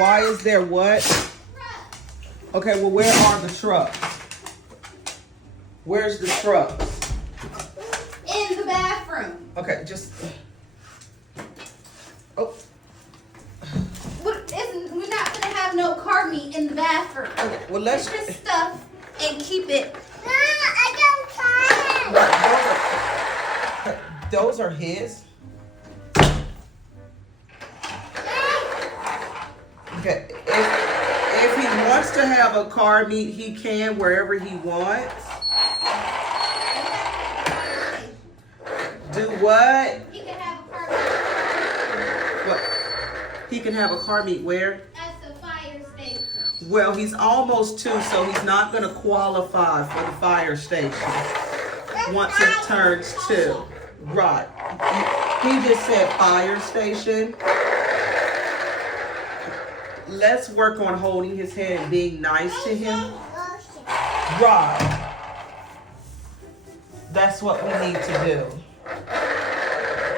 Why is there what? Okay, well, where are the trucks? Where's the trucks? In the bathroom. Okay, just. Oh. We're not going to have no car meat in the bathroom. Okay, well, let's. Get your stuff and keep it. No, I don't want it. Those are his. Okay, if he wants to have a car meet, he can wherever he wants. Do what? He can have a car meet What? He can have a car meet where? at the fire station. Well, he's almost 2, so he's not going to qualify for the fire station once he turns 2. Right. He just said fire station. Let's work on holding his hand and being nice to him. Right. That's what we need to do.